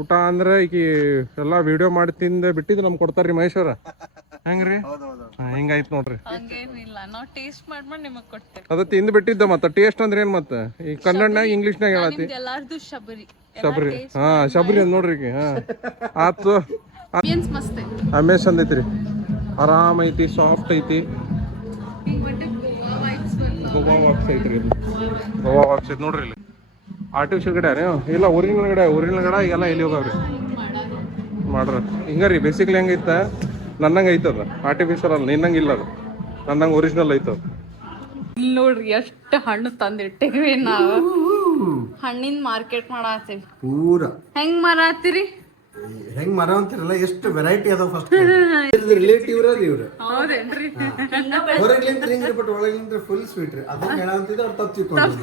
ಊಟ ಅಂದ್ರೆ ಈಗ ಎಲ್ಲ ವಿಡಿಯೋ ಮಾಡಿ ತಿಂದ ಬಿಟ್ಟಿದ್ದು ನಮ್ಗೆ ಕೊಡ್ತಾರ್ರಿ ಮಹೇಶ್ವರ ಹೆಂಗ್ರಿ ಹಿಂಗಾಯ್ತು ನೋಡ್ರಿ. ಹಂಗೇನಿಲ್ಲ, ನಾವು ಟೇಸ್ಟ್ ಮಾಡ್ಕೊಂಡು ನಿಮಗೆ ಕೊಡ್ತೇವೆ. ಅದ ತಿಂದು ಬಿಟ್ಟಿದ್ದ ಮತ್ತೆ ಟೇಸ್ಟ್ ಅಂದ್ರೆ ಏನ್ ಮತ್ತೆ ಈ ಕನ್ನಡನಾಗ ಇಂಗ್ಲೀಷ್ನಾಗ ಹೇಳತ್ತಿ ಎಲ್ಲಾರ್ದು ಶಬರಿ ಶಬರಿ. ಹಾ ಶಬರಿ ಅಂದ್ ನೋಡ್ರಿ ಈಗ. ಹಾ ಆತು ಮಸ್ತ್ ಐತಿ, ಅಮೇಶ್ ಅಂದೈತ್ರಿ, ಆರಾಮ್ ಐತಿ, ಸಾಫ್ಟ್ ಐತಿ. ಗೋವಾ ವಾಕ್ಸ್ ಐತ್ರಿ, ಗೋವಾ ವಾಕ್ಸ್ ಐತಿ ನೋಡ್ರಿ. ಇಲ್ಲಿ ಆರ್ಟಿಫಿಷಿಯಲ್ ಗಿಡ ಇಲ್ಲ, ಒರಿಜಿನಲ್ ಗಿಡ. ಒರಿಜಿನಲ್ ಗಿಡ ಎಲ್ಲ ಎಲ್ಲಿ ಹೋಗವ್ರಿ ಮಾಡ್ರ ಹಿಂಗಾರಿ. ಬೇಸಿಕ್ಲಿ ಹೆಂಗೈತ ನನ್ನಂಗೆ ಐತದ, ಆರ್ಟಿಫಿಷಿಯಲ್ ಅಲ್ಲ, ನಿನ್ನಂಗೆ ಇಲ್ಲ ಅದು, ನನ್ನಂಗೆ ಒರಿಜಿನಲ್ ಐತದ. ಇಲ್ಲಿ ನೋಡ್ರಿ ಎಷ್ಟು ಹಣ್ಣು ತಂದಿಟ್ಟಿವಿ ನಾವು. ಹಣ್ಣಿನ ಮಾರ್ಕೆಟ್ ಮಾಡತ್ತೀವಿ ಪೂರ. ಹೆಂಗ್ ಮಾರಾತಿರಿ, ಹೆಂಗ್ ಮರ ಅಂತಿರಲ್ಲ, ಎಷ್ಟು ವೆರೈಟಿ ಅದಾವ. ಫಸ್ಟ್ ರಿಲೇಟಿವ್ ಇವ್ರು ಹೌದೇನ್ರಿ? ಹೊರಗ್ಲಿಂದ ಹಿಂಗ್ರಿ, ಬಟ್ ಒಳಗಿಂದ ಫುಲ್ ಸ್ವೀಟ್ ರೀ. ಅದನ್ನ ಹೇಳಂತಿದ್ದೆ ಅವ್ರು ತಪ್ಪು ತಿಳ್ಕೊಂಡು.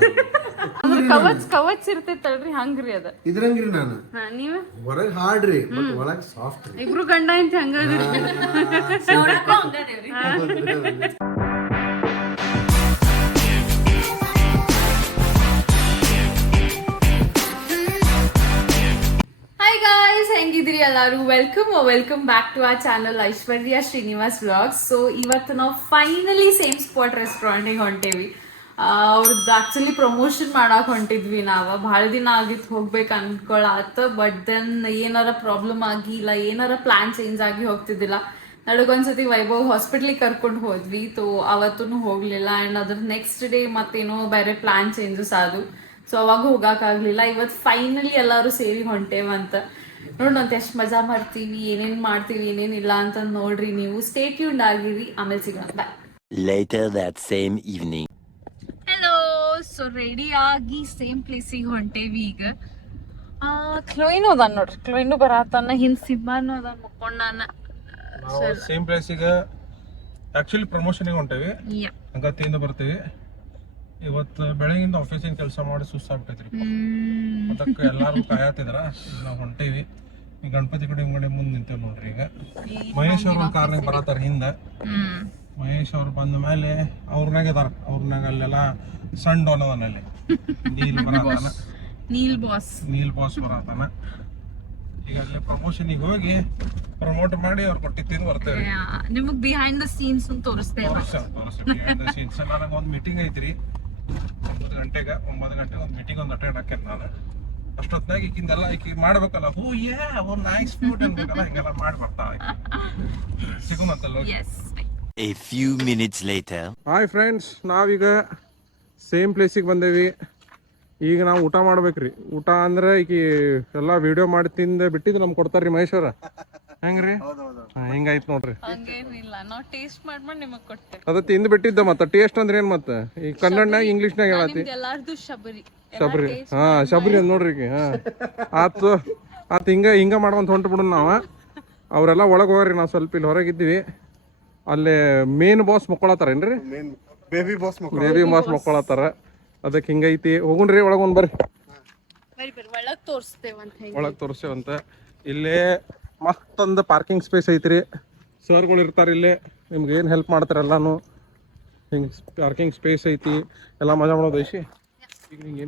ಕವಚ್ ಇರ್ತೈತಲ್ರಿ, ಹಂಗ್ರಿ ಅದ. ಇದ್ರಂಗ್ರಿ ನಾನು ನೀವ ಹೊರಗ್ ಹಾರ್ಡ್ರಿ, ಬಟ್ ಒಳಗ್ ಸಾಫ್ಟ್ ರೀ. ಇಬ್ರು ಗಂಡ ಅಂತ ಹಂಗದ್ರಿ. ಹೆಂಗಿದ್ರಿ ಎಲ್ಲರೂ? Welcome back to our channel Aishwarya Srinivas vlogs. So ಇವತ್ತು ನಾವು ಫೈನಲಿ ಸೇಮ್ ಸ್ಪಾಟ್ ರೆಸ್ಟೋರೆಂಟಿಗೆ ಹೊಂಟೇವಿ. ಅವ್ರದ್ದು ಆಕ್ಚುಲಿ ಪ್ರಮೋಷನ್ ಮಾಡಕ್ ಹೊಂಟಿದ್ವಿ ನಾವು. ಭಾಳ ದಿನ ಆಗಿತ್ತು ಹೋಗ್ಬೇಕು ಅನ್ಕೊಳತ್ತ, ಬಟ್ ದೆನ್ ಏನಾರ ಪ್ರಾಬ್ಲಮ್ ಆಗಿ ಇಲ್ಲ ಏನಾರ ಪ್ಲಾನ್ ಚೇಂಜ್ ಆಗಿ ಹೋಗ್ತಿದ್ದಿಲ್ಲ. ನಡುಗೊಂದ್ಸತಿ ವೈಭವ್ ಹಾಸ್ಪಿಟ್ಲಿಗೆ ಕರ್ಕೊಂಡು ಹೋದ್ವಿ. ಸೊ ಅವತ್ತೂ ಹೋಗ್ಲಿಲ್ಲ. ಆ್ಯಂಡ್ ಅದ್ರ ನೆಕ್ಸ್ಟ್ ಡೇ ಮತ್ತೇನೋ ಬೇರೆ ಪ್ಲಾನ್ ಚೇಂಜಸ್ ಆದವು. ಸೊ ಅವಾಗ ಹೋಗಕ್ಕಾಗ್ಲಿಲ್ಲ. ಇವತ್ತು ಫೈನಲಿ ಎಲ್ಲರೂ ಸೇರಿ ಹೊಂಟೇವಂತ. ನೋಡೋಣ ಎಷ್ಟು ಮಜಾ ಮಾಡ್ತೀವಿ, ಏನೇನ್ ಮಾಡ್ತೀವಿ, ಏನೇನಿಲ್ಲ ಅಂತ ನೋಡ್ರಿ ನೀವು. ಸ್ಟೇ ಟ್ಯೂನ್ಡ್ ಆಗಿರಿ, ಆಮೇಲೆ ಸಿಗೋಣ. ಬಾಯ್. Later that same evening. Hello. So ready ಆಗಿ ಸೇಮ್ ಪ್ಲೇಸಿಗೆ ಹೊಂಟೇವಿ ಈಗ. ಕ್ಲೋಯಿನು ಅದ ನೋಡ್ರಿ, ಕ್ಲೋಯಿನು ಬರತ್ತಾನ, ಹಿಂದ್ ಸಿಂಹಾನು ಅದ ಮುಕ್ಕೊಂಡಾನ. ಸೇಮ್ ಪ್ಲೇಸಿಗೆ ಆಕ್ಚುಲಿ ಪ್ರಮೋಷನ್ಗೆ ಹೊಂಟೇವಿ, ಹಂಗತಿಯಿಂದ ಬರ್ತೀವಿ. ಇವತ್ತು ಬೆಳಗಿಂದ ಆಫೀಸಿನ ಕೆಲಸ ಮಾಡಿ ಸುಸ್ತಾಗ್ಬಿಟ್ಟೈತ್ರಿ. ಅದಕ್ಕೆ ಎಲ್ಲಾರು ಕಾಯತ್ತಿದ್ರ, ನಾವು ಹೊಂಟೇವಿ. ಈ ಗಣಪತಿ ಗುಡಿ ಮುಂದೆ ನಿಂತೇವ್ ನೋಡ್ರಿ. ಈಗ ಮಹೇಶ್ ಅವ್ರ ಕಾರ್ನಾಗ ಬರತ್ತಾರ ಹಿಂದ. ಮಹೇಶ್ ಅವ್ರು ಬಂದ ಮೇಲೆ ಅವ್ರನಾಗ ಅದಾರ, ಅವ್ರನಾಗ ಅಲ್ಲೆಲ್ಲ ಸಣ್ಣ ಅನ್ನೋದನಲ್ಲಿ ನೀಲ್ ಬಾಸ್ ಬರತ್ತಾನ. ಈಗ ಅಲ್ಲೇ ಪ್ರಮೋಷನ್ಗೆ ಹೋಗಿ ಪ್ರಮೋಟ್ ಮಾಡಿ ಅವ್ರು ಕೊಟ್ಟಿದ್ದು ಬರ್ತೇವೆ. ನಿಮಗ್ ಬಿಹೈಂಡ್ ದ ಸೀನ್ಸ್ ತೋರಿಸ್ತೇವೆ. ನನಗೆ ಒಂದು ಮೀಟಿಂಗ್ ಐತ್ರಿ 9 ಗಂಟೆಗೆ ಒಂದು ಮೀಟಿಂಗ್ ಒಂದು ಅಟೆಂಡ್ ಹಾಕೇನ್ ನಾನು. ಅಷ್ಟೊತ್ನಾಗ ಈಗಿಂದೆಲ್ಲ ಈಗ ಮಾಡ್ಬೇಕಲ್ಲ, ಹೂ ನೈಸ್ ಫುಡ್ ಅನ್ಬೇಕಲ್ಲ, ಹಿಂಗೆಲ್ಲ ಮಾಡಿ ಬರ್ತಾವ. ಸಿಗುಮತ್ತಲ್ಲ. A few minutes later. Hi friends, ನಾವೀಗ ಸೇಮ್ ಪ್ಲೇಸಿಗೆ ಬಂದೇವಿ. ಈಗ ನಾವು ಊಟ ಮಾಡ್ಬೇಕ್ರಿ. ಊಟ ಅಂದ್ರೆ ಈಗ ಎಲ್ಲ ವಿಡಿಯೋ ಮಾಡಿ ತಿಂದ ಬಿಟ್ಟಿದ್ದು ನಮ್ಗೆ ಕೊಡ್ತಾರ್ರಿ ಮಹೇಶ್ವರ ಹೆಂಗ್ರಿ. ಹಿಂಗಾಯ್ತು ನೋಡ್ರಿ. ಹಂಗೇನಿಲ್ಲ, ನಾವು ಟೇಸ್ಟ್ ಮಾಡ್ಕೊಂಡು ನಿಮಗೆ ಕೊಡ್ತೇವೆ. ಅದ ತಿಂದು ಬಿಟ್ಟಿದ್ದ ಮತ್ತೆ ಟೇಸ್ಟ್ ಅಂದ್ರೆ ಏನ್ ಮತ್ತೆ ಈ ಕನ್ನಡನಾಗ ಇಂಗ್ಲೀಷ್ನಾಗ ಹೇಳತ್ತಿ ಎಲ್ಲಾರ್ದು ಶಬರಿ. ಹಾ ಶಬರಿ ಅಂದ್ ನೋಡ್ರಿ ಈಗ. ಹಾ ಆತು ಹಿಂಗ ಮಾಡ್ಕೊಂತ ಹೊಂಟು ಬಿಡೋಣ ನಾವು. ಅವರೆಲ್ಲ ಒಳಗೆ ಹೋಗ್ರಿ, ನಾವು ಸ್ವಲ್ಪ ಇಲ್ಲಿ ಹೊರಗಿದ್ದೀವಿ. ಅಲ್ಲೇ ಮೇನ್ ಬಾಸ್ ಮಕ್ಕೊಳತ್ತಾರೇನ್ರಿ? ಬೇಬಿ ಬಾಸ್ ಮಕ್ಕೊಳತ್ತಾರ. ಅದಕ್ಕೆ ಹಿಂಗೈತಿ. ಹೋಗುಣ್ರಿ ಒಳಗೊಂದ್ ಬರ್ರಿ, ಒಳಗ್ ತೋರಿಸ್ತೇವಂತ. ಇಲ್ಲೇ ಮತ್ತೊಂದು ಪಾರ್ಕಿಂಗ್ ಸ್ಪೇಸ್ ಐತ್ರಿ. ಸರ್ಗಳು ಇರ್ತಾರೆ ಇಲ್ಲೇ, ನಿಮ್ಗೆ ಏನು ಹೆಲ್ಪ್ ಮಾಡ್ತಾರೆ ಎಲ್ಲಾನು. ಹಿಂಗೆ ಪಾರ್ಕಿಂಗ್ ಸ್ಪೇಸ್ ಐತಿ, ಎಲ್ಲ ಮಜಾ ಮಾಡೋದು ಐತಿ. ಈಗ ನಿಂಗೆ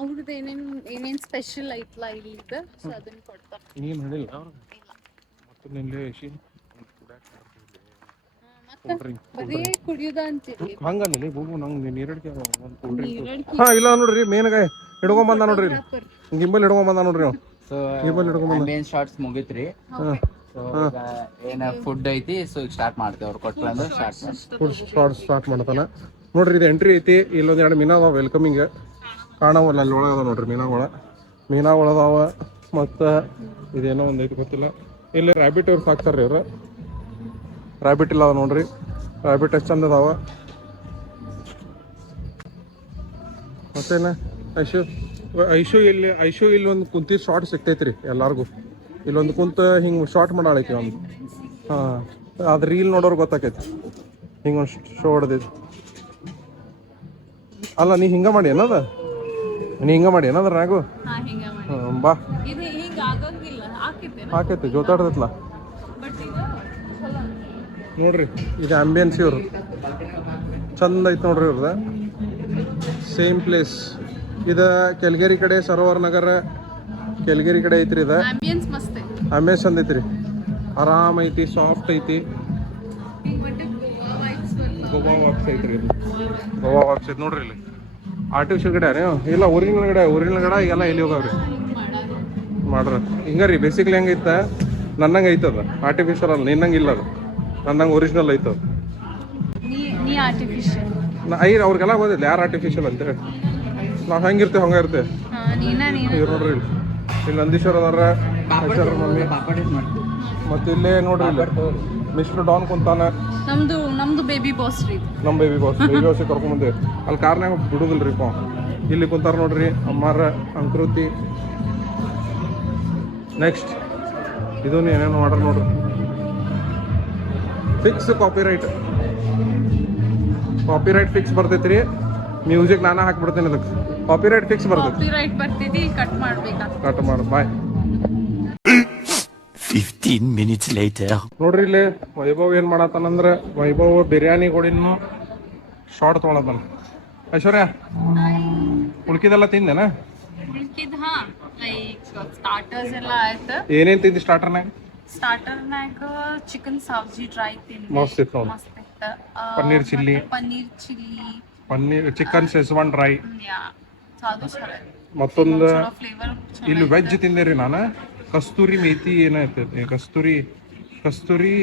ಅವ್ರದ್ದು ಏನೇನು ಸ್ಪೆಷಲ್ ಐತ್ಲಾ ಇಲ್ಲಿ, ಸೊ ಅದನ್ನ ಕೊಡ್ತಾರೆ. ನೀನು ಹೇಳಿಲ್ಲ ಅವ್ರಿಗೆ ಮತ್ತೆ ನಿನ್ನೆ ಐಸಿ ಕುಡಿಯೋದ ಅಂತೀರಿ ಹಂಗಲ್ಲಿ ಹೋಗು. ನಂಗೆ ನೀರಡಿಕೆ ಒಂದು ಕೂಲ್ ಡ್ರಿಂಕ್. ಹಾ ಇಲ್ಲ ನೋಡ್ರಿ, ಮೇನ್ಗಾಯ ಹಿಡ್ಕೊಂಬಂದ ನೋಡ್ರಿ, ಗಿಂಬಲ್ ಹಿಡ್ಕೊಂಬಂದ ನೋಡ್ರಿ. ಸೊ ಮೇನ್ ಶಾರ್ಟ್ಸ್ ಮುಗಿತ್ರಿ. ಸೊ ಈಗ ಏನ ಫುಡ್ ಐತಿ, ಸೊ ಈಗ ಸ್ಟಾರ್ಟ್ ಮಾಡ್ತೇವೆ. ಅವ್ರು ಕೊಟ್ರ ಅಂದ್ರೆ ಸ್ಟಾರ್ಟ್ ಮಾಡ್ತಾನ ನೋಡ್ರಿ. ಇದು ಎಂಟ್ರಿ ಐತಿ. ಇಲ್ಲೊಂದು 2 ಮೀನಾ ಅದಾವ ವೆಲ್ಕಮಿಂಗ್ ಕಾಣವಲ್ಲ. ಅಲ್ಲಿ ಒಳಗದ ನೋಡ್ರಿ ಮೀನಾಗಳದಾವ. ಮತ್ತು ಇದೇನೋ ಒಂದು ಐತಿ ಗೊತ್ತಿಲ್ಲ. ಇಲ್ಲಿ ರ್ಯಾಬಿಟ್ ಇವ್ರು ಸಾಕ್ತಾರ್ರಿ. ಇವ್ರು ರ್ಯಾಬಿಟ್ ಇಲ್ಲ ಅದ ನೋಡ್ರಿ. ರ್ಯಾಬಿಟ್ ಎಷ್ಟು ಚಂದ ಅದಾವ. ಮತ್ತೇನ ಐಶು ಇಲ್ಲಿ ಒಂದು ಕುಂತಿ ಶಾರ್ಟ್ ಸಿಗ್ತೈತ್ರಿ ಎಲ್ಲಾರ್ಗು. ಇಲ್ಲೊಂದು ಕುಂತ ಹಿಂಗೆ ಶಾರ್ಟ್ ಮಾಡಾಳೈತಿ ಒಂದು. ಹಾಂ, ಅದು ರೀಲ್ ನೋಡೋರು ಗೊತ್ತಾಕೈತಿ. ಹಿಂಗೊಂದು ಶೋ ಹೊಡೆದೈತಿ. ಅಲ್ಲ ನೀ ಹಿಂಗೆ ಮಾಡಿ ಏನದ, ರಾಗು. ಬಾ ಹಾಕೈತಿ, ಜೋತಾಡ್ತೈತ್ಲ ನೋಡ್ರಿ. ಇದು ಆಂಬಿಯನ್ಸ್ ಇವ್ರು ಚಂದ ಐತೆ ನೋಡ್ರಿ ಇವ್ರದ. ಸೇಮ್ ಪ್ಲೇಸ್ ಇದು ಕೆಳಗೇರಿ ಕಡೆ ಸರೋವರ್ ನಗರ, ಕೆಳಗಿರಿ ಕಡೆ ಐತ್ರಿ ಇದ ಆಂಬಿಯನ್ಸ್ ಮಸ್ತ್ ಐತಿ. ಆಂಬಿಯನ್ಸ್ ಚಂದ ಐತ್ರಿ, ಆರಾಮ್ ಐತಿ, ಸಾಫ್ಟ್ ಐತಿ. ಗೋವಾ ವಾಪ್ಸ್ ಐತ್ರಿ, ಗೋವಾ ವಾಪ್ಸ್ ಐತಿ ನೋಡ್ರಿ. ಇಲ್ಲಿ ಆರ್ಟಿಫಿಷಿಯಲ್ ಗಿಡ ಇಲ್ಲ, ಊರಿನ ಗಿಡ ಎಲ್ಲ ಎಲ್ಲಿ ಹೋಗವ್ರಿ ಮಾಡ್ರ ಹಿಂಗಾರಿ. ಬೇಸಿಕ್ಲಿ ಹೆಂಗೈತ ನನ್ನಂಗೆ ಐತದ, ಆರ್ಟಿಫಿಷಿಯಲ್ ಅಲ್ಲ, ನಿನ್ನಂಗೆ ಇಲ್ಲ ಅದು, ನನ್ನಂಗೆ ಒರಿಜಿನಲ್ ಐತದ. ನೀ ಆರ್ಟಿಫಿಷಿಯಲ್ ಅವ್ರಿಗೆಲ್ಲ ಗೊತ್ತಿಲ್ಲ ಯಾರು ಆರ್ಟಿಫಿಷಿಯಲ್ ಅಂತೇಳಿ. ನಾವು ಹೆಂಗಿರ್ತೇವೆ ಹಂಗ ಇರ್ತೇವೆ. ಇವ್ರು ನೋಡ್ರಿ ಇಲ್ಲಿ ನಂದೀಶ್ವರ ಅದಾರ, ಮಮ್ಮಿ. ಮತ್ತೆ ಇಲ್ಲೇ ನೋಡ್ರಿ ಇಲ್ಲಿ ಮಿಸ್ಟರ್ ಡಾನ್ ಕುಂತಾನ. ನಮ್ದು ಬೇಬಿ ಬಾಸ್ ರೀ, ನಮ್ಮ ಬೇಬಿ ಬಾಸ್ ಕರ್ಕೊಂಡ್ ಬಂದೇವಿ. ಅಲ್ಲಿ ಕಾರ್ನಾಗ ಬಿಡುದಿಲ್ರಿ ಪಾ. ಇಲ್ಲಿ ಕುಂತಾರ ನೋಡ್ರಿ ಅಮ್ಮಾರ, ಅಂಕೃತಿ. ನೆಕ್ಸ್ಟ್ ಇದು ಏನೇನು ಮಾಡ್ರ ನೋಡ್ರಿ, ಫಿಕ್ಸ್ ಕಾಪಿರೈಟ್ ಫಿಕ್ಸ್ ಬರ್ತೈತ್ರಿ. ಮ್ಯೂಸಿಕ್ ನಾನೇ ಹಾಕ್ಬಿಡ್ತೇನೆ ಅದಕ್ಕೆ, ಕಾಪಿರೈಟ್ ಫಿಕ್ಸ್ ಬರ್ತೈತಿ. ಕಟ್ ಮಾಡ್ಬೇಕಾ? ಕಟ್ ಮಾಡು, ಬಾಯ್. 15 minutes later. ನೋಡ್ರಿ ಇಲ್ಲಿ ವೈಭವ್ ಏನ್ ಮಾಡತ್ತಾನಂದ್ರ, ವೈಭವ್ ಬಿರಿಯಾನಿ ಕೊಡಿನ್ನು ಶಾರ್ಟ್ ತೊಗೊಳತಾನ. ಐಶ್ವರ್ಯ ಉಳ್ಕಿದೆಲ್ಲ ತಿಂದೇನ? ಸ್ಟಾರ್ಟರ್ಸ್ ಎಲ್ಲ ಆಯ್ತು. ಏನೇನ್ ತಿಂದಿ ಸ್ಟಾರ್ಟರ್ನಾಗ? ಸ್ಟಾರ್ಟರ್ನಾಗ ಚಿಕನ್ ಸಬ್ಜಿ ಡ್ರೈ ತಿಂದೆ, ಮಸ್ತ್ ಇತ್ತು ನೋಡಿ. ಮಸ್ತ್ ಇತ್ತು. Paneer chilli, chicken Schezwan dry. ಅದು ಚಲೋ. ಮತ್ತೊಂದು ಫ್ಲೇವರ್ ಇಲ್ಲಿ ವೆಜ್ ತಿಂದೇರಿ ನಾನು, ಕಸ್ತೂರಿ ಮೇಥಿ ಏನೈತೆ, ಕಸ್ತೂರಿ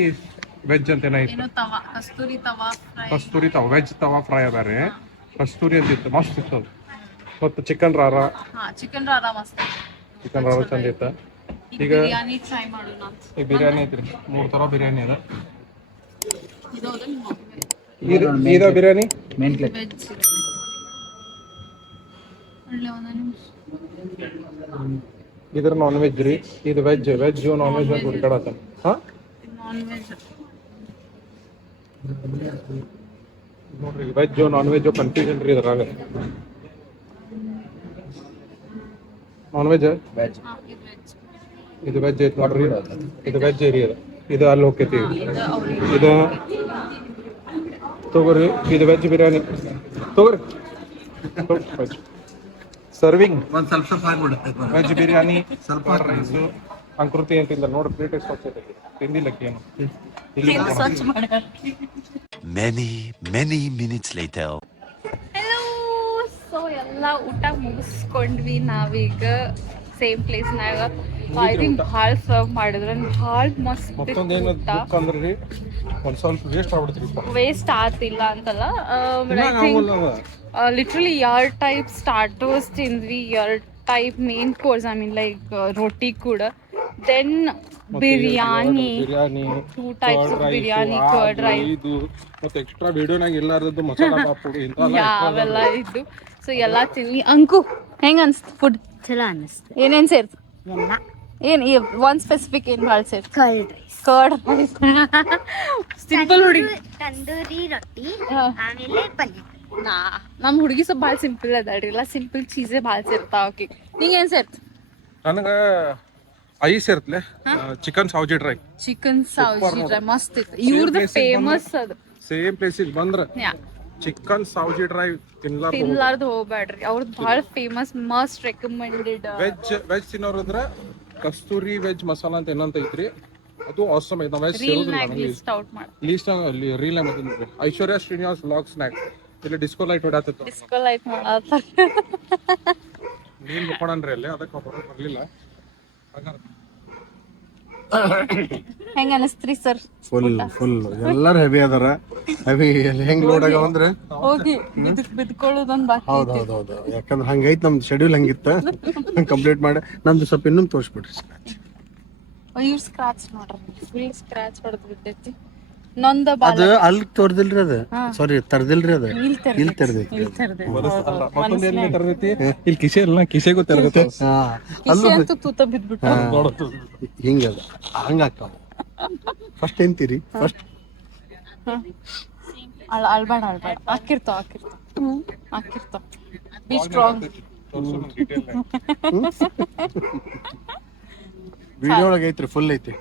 ವೆಜ್ ಅಂತ ಏನೈತೆ, ಏನೋ ತವಾ, ಕಸ್ತೂರಿ ತವಾ ಫ್ರೈ. ವೆಜ್ ತವಾ ಫ್ರೈ ಅದಾರೆ, ಕಸ್ತೂರಿ ಅಂತಿತ್ತು, ಮಸ್ತ್ ಇತ್ತು ಅದು. ಮತ್ತು ಚಿಕನ್ ರಾರ ಮಸ್ತ್. ಚಿಕನ್ ರಾರ ಚಂದ ಇತ್ತು. ಈಗ ಬಿರಿಯಾನಿ ಟ್ರೈ ಮಾಡೋಣ. ಈ ಬಿರಿಯಾನಿ ಐತ್ರಿ, 3 ಥರ ಬಿರಿಯಾನಿ ಅದ. ಇದ ಬಿರಿಯಾನಿ ಮೇನ್ ಪ್ಲೇಟ್. ವೆಜ್ ಇದ್ರ ನಾನ್ ವೆಜ್ ರೀ, ಇದು ವೆಜ್ ನಾನ್ ವೆಜ್ ಅಂತ ಹುಡುಕಾಡತ್ತಾನ. ಹಾ ನಾನ್ ವೆಜ್ ನೋಡ್ರಿ, ವೆಜ್ ನಾನ್ ವೆಜ್ ಕನ್ಫ್ಯೂಷನ್ ರೀ ಇದ್ರಾಗ. ನಾನ್ ವೆಜ್ ಇದು ವೆಜ್ ಐತಿ ನೋಡ್ರಿ, ಇದು ವೆಜ್ ರೀ. ಇದು ಅಲ್ಲಿ ಹೋಗ್ತೈತಿ, ಇದು ತಗೋರಿ. ಇದು ವೆಜ್ ಬಿರಿಯಾನಿ ತಗೋರಿ. ಸರ್ವಿಂಗ್ ಒಂದ್ ಸ್ವಲ್ಪ ಆಗ್ಬಿಡುತ್ತೆ. ವೆಜ್ ಬಿರಿಯಾನಿ, ಸ್ವಲ್ಪ ರೈಸು. ಅಂಕೃತಿ ಅಂತಿಲ್ಲ ನೋಡ್ರಿ, ಪ್ಲೇಟ್ ಎಷ್ಟು ಹೊಚ್ಚೈತಿ, ತಿಂದಿಲ್ಲಕ್ಕೆ ಏನು. Many minutes later. Hello. So ಎಲ್ಲ ಊಟ ಮುಗಿಸ್ಕೊಂಡ್ವಿ ನಾವೀಗ ಸೇಮ್ ಪ್ಲೇಸ್ನಾಗ. ಐ ಥಿಂಕ್ ಭಾಳ ಸರ್ವ್ ಮಾಡಿದ್ರೆ ಭಾಳ ಮಸ್ತ್ ಮತ್ತೊಂದೇನು ಊಟ. ಬುಕ್ ಅಂದ್ರಿ ಒಂದ್ ಸ್ವಲ್ಪ ವೇಸ್ಟ್ ಆಗ್ಬಿಡ್ತೀರಿ. ವೇಸ್ಟ್ ಆಗ್ತಿಲ್ಲ ಅಂತಲ್ಲ, ಲಿಟ್ರಲಿ 2 ಟೈಪ್ ಸ್ಟಾರ್ಟರ್ಸ್ ತಿಂದ್ವಿ, 2 type main course, I mean like roti ಕೂಡ, then biryani, 2 types of biryani, curd rice, ಇದು ಮತ್ತೆ ಎಕ್ಸ್ಟ್ರಾ ವಿಡಿಯೋನಾಗ ಇಲ್ಲಾರ್ದದ್ದು ಮಸಾಲಾ ಪುಡಿ ಇಂಥವೆಲ್ಲ ಯಾವೆಲ್ಲ ಇದ್ದು. ಸೊ ಎಲ್ಲ ತಿನ್ವಿ. ಅಂಕು ಹೆಂಗ ಅನ್ಸ್ತು ಫುಡ್? ಚಲೋ ಅನ್ನಿಸ್ತು. ಏನೇನ್ ಸೇರ್ತು? ಎಲ್ಲ ಏನ್ ಒಂದ್ ಸ್ಪೆಸಿಫಿಕ್ ಏನ್ ಭಾಳ ಸೇರ್ತು? Curd rice, curd rice. Simple ಹುಡುಗಿ, ತಂದೂರಿ ರೊಟ್ಟಿ, ಹಾ. ಆಮೇಲೆ ಪಲ್ಯ. ನಮ್ ಹುಡುಗಿ ಸ್ವಲ್ಪ ಭಾಳ ಸಿಂಪಲ್ ಅದಾಳ್ರಿ, ಎಲ್ಲ ಸಿಂಪಲ್ ಚೀಸೇ ಭಾಳ ಸೇರ್ತಾವ. ಓಕೆ, ನಿಂಗೆ ಏನ್ ಸೇರ್ತು? ನನಗ ಐಸ್ ಇರ್ತಲೆ chicken Sauji dry. Chicken Sauji dry ಮಸ್ತ್ ಇತ್ತು, ಇವ್ರದ್ದು ಫೇಮಸ್ ಅದು. ಸೇಮ್ ಪ್ಲೇಸಿಗೆ ಬಂದ್ರ ಯಾ, ಚಿಕನ್ ಸೌಜಿ ಡ್ರೈ ತಿನ್ಲಾರ್ದು ಹೋಗ್ಬ್ಯಾಡ್ರಿ, ಅವ್ರದ್ದು ಭಾಳ ಫೇಮಸ್, ಮಸ್ಟ್ ರೆಕಮೆಂಡೆಡ್. ವೆಜ್ ತಿನ್ನೋರಿದ್ರ ಕಸ್ತೂರಿ ವೆಜ್ ಮಸಾಲಾ ಅಂತ ಏನಂತ ಐತ್ರಿ, ಅದು ಆಸಮ್ ಐತಿ. ವೆಜ್ ರೀಲ್ನಾಗ ಲಿಸ್ಟ್ ಔಟ್ ಮಾಡಿ, ಲೀಸ್ಟ್ ರೀಲ್ ನೋಡ್ರಿ. ಐಶ್ವರ್ಯ ಶ್ರೀನಿವಾಸ್ ವ್ಲಾಗ್ ಸ್ನ್ಯಾಕ್. ಇಲ್ಲಿ ಡಿಸ್ಕೋ ಲೈಟ್ ಹೊಡ್ಯಾತಿತ್ತು, ಡಿಸ್ಕೋ ಲೈಟ್ ಮಾಡತ್ತಾರ. ನೀನ್ ಮುಕ್ಕೊಂಡ್ರಿ ಅಲ್ಲಿ, ಅದಕ್ಕೆ ಬರ್ಲಿಲ್ಲ. ಹೆಂಗ ಅನಸ್ತ್ರಿ ಸರ್? ಫುಲ್ ಎಲ್ಲಾರು ಹೆವಿ ಅದಾರ. ಹೆವಿ ಹೆಂಗ್ ಲೋಡ್ ಆಗ್ಯಾವ ಅಂದ್ರೆ ಹೋಗಿ ಬಿದ್ಕೊಳ್ಳೋದೊಂದ್ ಬಾಕಿ. ಹೌದು, ಯಾಕಂದ್ರೆ ಹಂಗೈತ್ ನಮ್ದು ಶೆಡ್ಯೂಲ್ ಹಂಗಿತ್ತ. ಕಂಪ್ಲೀಟ್ ಮಾಡಿ ನಮ್ದು ಸ್ವಲ್ಪ ಇನ್ನೂ ತೋರಿಸ್ಬಿಡ್ರಿ. ಇವ್ರ ಸ್ಕ್ರಾಚ್ ನೋಡ್ರಿ, ಫುಲ್ ಸ್ಕ್ರಾಚ್ ಹೊಡೆದ್ ಬಿಟ್ಟೈತಿ. ನೊಂದ ಅದು ಅಲ್ಲಿ ತೋರ್ದಿಲ್ರಿ, ಅದು ಸಾರಿ ತರ್ದಿಲ್ರಿ, ಅದು ಇಲ್ಲಿ ತೆರ್ದೈತಿ. ಮತ್ತೊಂದು ಎಲ್ಲಿ ತರದೈತಿ, ಇಲ್ಲಿ ಕಿಸೆ ಇಲ್ಲ, ಕಿಸೆಗೂ ತರದೈತಿ. ಅಂತೂ ತೂತ ಬಿದ್ಬಿಟ್ಟು ಹಿಂಗ ಅದ, ಹಂಗ ಆಗ್ತಾವ. ಫಸ್ಟ್ ಎಂತೀರಿ, ಫಸ್ಟ್ ಅಳ್ಬೇಡ ಹಾಕಿರ್ತಾವ. Be strong. ವಿಡಿಯೋ ಒಳಗೆ ಐತ್ರಿ, ಫುಲ್ ಐತಿ.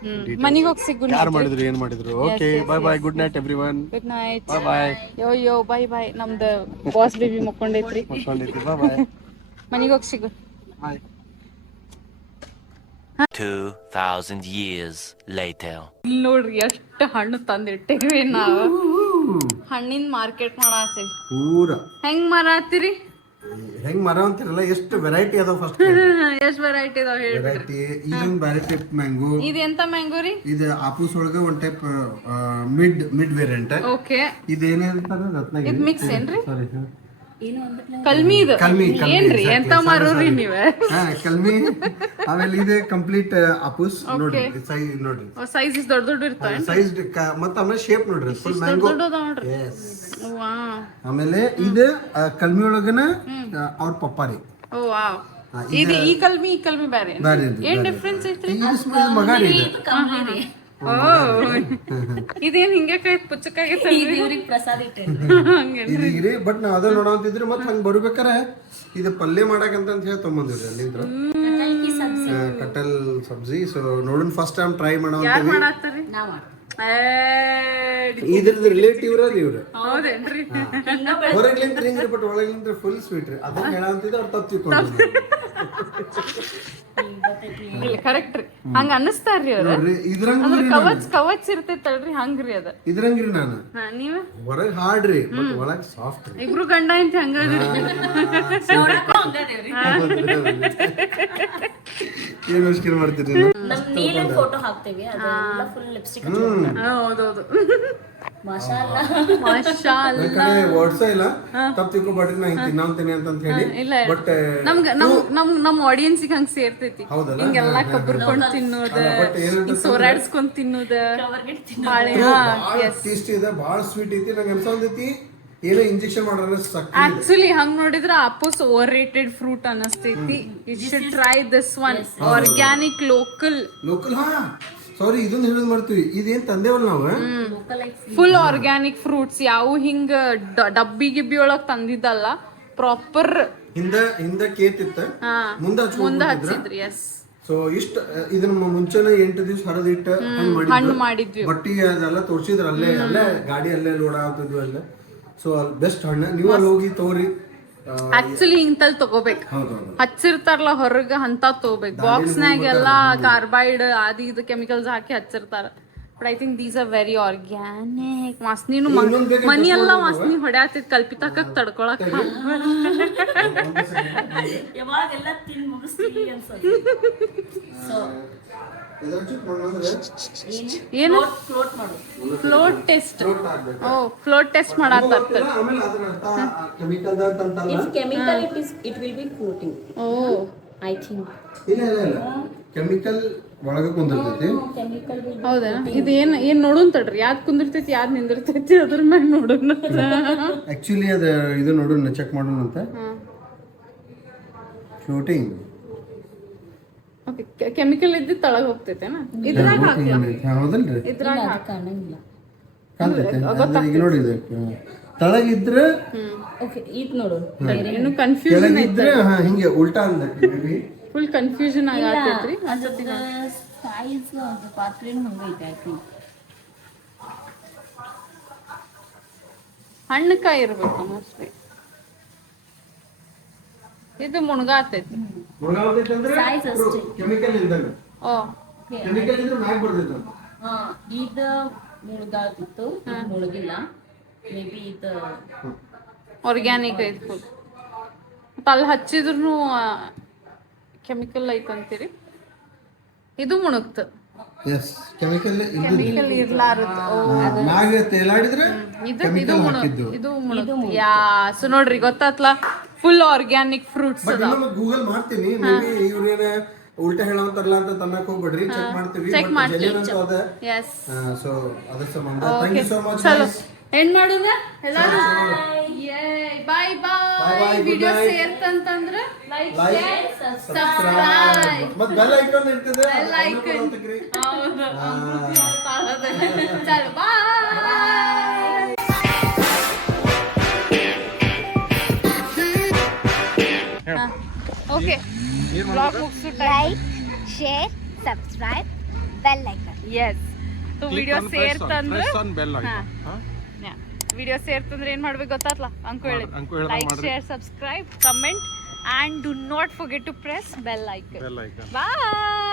ಮನಿಗೆ ಹೋಗಿ ಸಿಗು. ಯಾರು ಮಾಡಿದ್ರು, ಏನ್ ಮಾಡಿದ್ರು. Okay, bye, good night everyone. Good night, bye. Yo bye. ನಮ್ದು ಬಾಸ್ ಬೇಬಿ ಮಕ್ಕೊಂಡೈತ್ರಿ. ಬೈ. ಮನಿಗೆ ಹೋಗಿ ಸಿಗು. ಬಾಯ್. 2,000 years later. ಇಲ್ಲಿ ನೋಡ್ರಿ ಎಷ್ಟು ಹಣ್ಣು ತಂದಿಟ್ಟಿವಿ ನಾವು. ಹಣ್ಣಿನ ಮಾರ್ಕೆಟ್ ಮಾಡಾತೀವಿ. ಪೂರ ಹೆಂಗ್ ಮಾರಾತೀರಿ? ಹೆಂಗ್ ಮರ ಅಂತಿರಲ್ಲ, ಎಷ್ಟು ವೆರೈಟಿ ಅದಾವ ಫಸ್ಟ್. ಎಷ್ಟ್ ವೆರೈಟಿ ಇದಾವ ಹೇಳ್ರಿ. ವೆರೈಟಿ ಇದೊಂದು ಬ್ಯಾರೆ ಟೈಪ್ ಮ್ಯಾಂಗೋ. ಇದು ಎಂತ ಮ್ಯಾಂಗೋ ರೀ? ಇದು ಆಪೂಸ್ ಒಳಗ ಒಂದ್ ಟೈಪ್ ಮಿಡ್ ವೇರಿಯಂಟ್. ಓಕೆ. ಇದೇನೇಂತಾರ ರತ್ನಗಿರಿ. ಇದು ಮಿಕ್ಸ್ ಏನ್ರಿ? ಸಾರಿ ಕಲ್ಮಿ ಇದು ಏನ್ರಿ? ಎಂತ ಮಾರೋರಿ ನೀವೇ? ಕಲ್ಮಿ. ಆಮೇಲೆ ಇದೆ ಕಂಪ್ಲೀಟ್ ಆಪೂಸ್. ನೋಡ್ರಿ ಸೈಜ್ ನೋಡ್ರಿ, ಸೈಜ್ ದೊಡ್ಡ ದೊಡ್ಡ ಇರ್ತಾವ. ಸೈಜ್ ಮತ್ತ ಆಮೇಲೆ ಶೇಪ್ ನೋಡ್ರಿ ಫುಲ್ ಮ್ಯಾಂಗೋ. ದೊಡ್ಡ ನೋಡ್ರಿ. ವಾವ್. ಆಮೇಲೆ ಇದು ಕಲ್ಮಿ ಒಳಗನ ಅವ್ರ ಪಪ್ಪಾರಿ. ಓ ವಾವ್. ಇದು ಈ ಕಲ್ಮಿ ಬೇರೆ ಏನ್ ಡಿಫರೆನ್ಸ್ ಐತ್ರಿ? ಮಗಾರಿ ಓ ಇದೇನ್ ಹಿಂಗೆ ಕೈ ಪುಚ್ಚಕಾಗೈತೆ ಇದೀಗ್ರಿ. ಬಟ್ ನಾವ್ ಅದ ನೋಡಂತಿದ್ರಿ ಮತ್ ಹಂಗ ಬರ್ಬೇಕಾರೆ ಇದು ಪಲ್ಯ ಮಾಡಕಂತ ಹೇಳಿ ತೊಗೊಂಬಂದಿವ್ರಿ ಅಲ್ಲಿಂದ್ರ. ಕಟಲ್ ಸಬ್ಜಿ. ಸೊ ನೋಡೋಣ ಫಸ್ಟ್ ಟೈಮ್ ಟ್ರೈ ಮಾಡಂತೀವಿ. ಇದ್ರದ್ದು ರಿಲೇಟಿವ್ ಇವ್ರು. ಹೌದೇನ್ರಿ? ಹೊರಗ್ಲಿಂತ್ರ ಹಿಂಗ್ರಿ ಬಟ್ ಒಳಗ್ಲಿಂತ್ರ ಫುಲ್ ಸ್ವೀಟ್ ರೀ. ಅದನ್ನ ಹೇಳಂತಿದ್ದೆ ಅವ್ರು ತಪ್ಪು ತಿಳ್ಕೊಂಡ್ರು. ಇಲ್ಲ ಕರೆಕ್ಟ್ ರೀ, ಹಂಗ ಅನ್ನಿಸ್ತಾರ್ರಿ ಅವ್ರ. ಕವಚ್ ಇರ್ತೈತಲ್ರಿ ಹಂಗ್ರಿ ಅದ. ಇದ್ರಂಗ್ರಿ ನಾನು. ನೀವ ಹೊರಗ್ ಹಾರ್ಡ್ರಿ ಬಟ್ ಒಳಗ್ ಸಾಫ್ಟ್ ರೀ. ಇಬ್ರು ಗಂಡ ಇಂತ ಹಂಗದ್ರಿ. ಏನ್ ಮುಷ್ಕಿಲ್ ಮಾಡ್ತೀರಿ? ಫೋಟೋ ಹಾಕ್ತೇವೆ, ಅದೆಲ್ಲ ಫುಲ್ ಲಿಪ್ಸ್ಟಿಕ್. ಹೌದೌದು. ಮಾಶಾಅಲ್ಲಾ. ವರ್ಡ್ಸ ಇಲ್ಲ, ತಪ್ಪು ತಿಳ್ಕೊಬೇಡ್ರಿ. ನಾ ಹಿಂಗ್ ತಿನ್ನಂತೀನಿ ಅಂತ ಹೇಳಿ. ಬಟ್ ನಮ್ ಆಡಿಯನ್ಸ್ ಹಂಗ ಸೇರ್ತೈತಿ. ಹಿಂಗೆಲ್ಲ ಕಬ್ಬರ್ಕೊಂಡ್ ತಿನ್ನೋದ, ಸೋರಾಡ್ಸ್ಕೊಂಡ್ ತಿನ್ನೋದ. ಟೇಸ್ಟಿ ಇದೆ, ಬಾಳ ಸ್ವೀಟ್ ಐತಿ. ನಂಗೆ ಅನ್ಸಂದೈತಿ ಏನೋ ಇಂಜೆಕ್ಷನ್ ಮಾಡ್ರ ಸಕ್ಕರೆ. ಆಕ್ಚುಲಿ ಹಂಗ್ ನೋಡಿದ್ರ ಅಪೋಸ್ ಓವರ್ ರೇಟೆಡ್ ಫ್ರೂಟ್ ಅನಸ್ತೈತಿ. You should try this one, organic local. ಹಾ ಸಾರಿ, ಇದನ್ನ ಹೇಳೋದ್ ಮಾಡ್ತೀವಿ. ಇದೇನ್ ತಂದೇವಲ್ಲ ನಾವು, ಫುಲ್ ಆರ್ಗ್ಯಾನಿಕ್ ಫ್ರೂಟ್ಸ್. ಯಾವ ಹಿಂಗ ಡಬ್ಬಿ ಗಿಬ್ಬಿ ಒಳಗ್ ತಂದಿದ್ದಲ್ಲ, ಪ್ರಾಪರ್ ಹಿಂದ ಕೇತಿತ್ತ ಮುಂದ ಹಚ್ಚಿದ್ರಿ. ಎಸ್. ಸೊ ಇಷ್ಟ ಇದನ್ನ ಮುಂಚೆನೆ 8 ದಿವಸ ಹರದಿಟ್ಟು ಹಣ್ಣು ಮಾಡಿದ್ವಿ. ಬಟ್ಟಿ ಅದೆಲ್ಲ ತೋರ್ಸಿದ್ರ ಅಲ್ಲೇ ಗಾಡಿ ಅಲ್ಲೇ ಲೋಡ್ ಆಗ್ತಿದ್ವಿ ಅಲ್ಲೇ. ಸೊ ಬೆಸ್ಟ್ ಹಣ್ಣು. ನೀವು ಅಲ್ಲಿ ಹೋಗಿ ತಗೋರಿ. ಆಕ್ಚುಲಿ ಇಂತಲ್ ತಗೋಬೇಕು. ಹಚ್ಚಿರ್ತಾರಲ್ಲ ಹೊರಗ ಅಂತ ತಗೋಬೇಕು. ಬಾಕ್ಸ್ನಾಗ ಎಲ್ಲಾ ಕಾರ್ಬೈಡ್ ಆದಿ ಇದು ಕೆಮಿಕಲ್ಸ್ ಹಾಕಿ ಹಚ್ಚಿರ್ತಾರ. But I think these are very organic. ವಾಸನಿನು ಮನಿ ಎಲ್ಲ ವಾಸನಿ ಹೊಡ್ಯಾತಿದ್ ಕಲ್ಪಿತಕ್ಕ ತಡ್ಕೊಳಕ್. ಯಾವಾಗೆಲ್ಲ ತಿನ್ ಮುಗಿಸ್ತೀವಿ ಅನ್ಸೋದು. ಏನು ಫ್ಲೋಟ್ ಮಾಡು. Float test. ಓ ಫ್ಲೋಟ್ ಟೆಸ್ಟ್ ಮಾಡಾತಾರ. If chemical it will be floating. ಓ I think. ಇಲ್ಲ ಕೆಮಿಕಲ್ ಒಳಗ ಕುಂದಿರ್ತೈತಿ. ಹೌದಾ? ಇದು ಏನ್ ನೋಡೋನ್ ತಡ್ರಿ, ಯಾವ್ದು ಕುಂದಿರ್ತೈತಿ ಯಾವ್ದು ನಿಂದಿರ್ತೈತಿ ಅದ್ರ ಮ್ಯಾಗ ನೋಡೋಣ. ಆಕ್ಚುಲಿ ಅದ ಇದು ನೋಡೋಣ, ಚೆಕ್ ಮಾಡೋಣ ಅಂತ. ಫ್ಲೋಟಿಂಗ್. ಓಕೆ, ಕೆಮಿಕಲ್ ಇದ್ದು ತಳಗ ಹೋಗ್ತೈತೆನಾ? ಇದ್ರಾಗ ಹೌದಲ್ರಿ? ಇದ್ರಾಗ ಕಾಣಂಗಿಲ್ಲ. ಕಾಣ್ತೈತೆ ಈಗ ನೋಡಿ. ಇದು ತಳಗಿದ್ರೆ ಓಕೆ, ಇದು ನೋಡು. ಏನು ಕನ್ಫ್ಯೂಷನ್ ಕೆಳಗಿದ್ರೆ ಹಿಂಗೆ ಉಲ್ಟಾ ಅಂದಕ್ಕೆ ಮೇಬಿ ಫುಲ್ ಕನ್ಫ್ಯೂಷನ್ ಆಗತೈತ್ರಿ. ಅದ್ರದ್ದು ಸೈಜ್ ಅದು ಪಾತ್ರೆನೂ ಹಂಗೈತೆ. ಐ ಥಿಂಕ್ ಹಣ್ಣಕಾಯಿ ಇರ್ಬೇಕು ಮೋಸ್ಟ್ಲಿ. ಇದು ಮುಣಗಾತೈತಿ. ಸೈಜ್ ಅಷ್ಟೇ. ಕೆಮಿಕಲ್ ಇದ್ದಂಗೆ. ಓ ಕೆಮಿಕಲ್ ಇದ್ರೆ ಮ್ಯಾಗ ಬರ್ತೈತೆ. ಇದು ಮುಳುಗಾತಿತ್ತು, ಇದು ಮುಳುಗಿಲ್ಲ. ಮೇ ಬಿ ಇದು ಆರ್ಗ್ಯಾನಿಕ್ ಐತಿ ಫುಲ್. ಮತ್ತೆ ಅಲ್ಲಿ ಹಚ್ಚಿದ್ರು ಕೆಮಿಕಲ್ ಐತಂತೀರಿ. ಇದು ಮುಣಗ್ತ. ಎಸ್, ಕೆಮಿಕಲ್ ಕೆಮಿಕಲ್ ಇರ್ಲಾರದು. ಮ್ಯಾಗ ತೇಲಾಡಿದ್ರೆ ಇದು ಮುಣಗ್ತ. ಯಾ ಸೊ ನೋಡ್ರಿ ಗೊತ್ತಾತ್ಲ, ಫುಲ್ ಆರ್ಗ್ಯಾನಿಕ್ ಫ್ರೂಟ್ಸ್ ಅದ. ಗೂಗಲ್ ಮಾಡ್ತೀನಿ. ಮೇ ಬಿ ಇವ್ರೇನ ಉಲ್ಟಾ ಹೇಳಂತಾರಲ್ಲ ಅಂತ ತನ್ನಕ್ ಹೋಗ್ಬೇಡ್ರಿ. ಚೆಕ್ ಮಾಡ್ತೀವಿ. ಎಸ್. ಸೊ ಅದರ ಸಂಬಂಧ thank you so much. End ಮಾಡೋದ ಎಲ್ಲಾರು. Bye bye. ವಿಡಿಯೋ ಸೇರ್ತಂತಂದ್ರ ಲೈಕ್ ಶೇರ್ ಸಬ್ಸ್ಕ್ರೈಬ್ ಮತ್ತೆ ಬೆಲ್ ಐಕಾನ್ ಇರ್ತದೆ. Bell icon. ಹೌದು. ಚಲೋ ಬಾಯ್. ಓಕೆ, ಬ್ಲಾಗ್ ಮುಗಿಸು time. Like share subscribe bell icon. Yes. So video ಸೇರ್ತಂದ್ರ ವಿಡಿಯೋ ಸೇರ್ತಂದ್ರೆ ಏನ್ ಮಾಡ್ಬೇಕು ಗೊತ್ತಾತ್ಲ? ಅಂಕು ಹೇಳಿ. Like share subscribe comment and do not forget to press bell icon. Bye.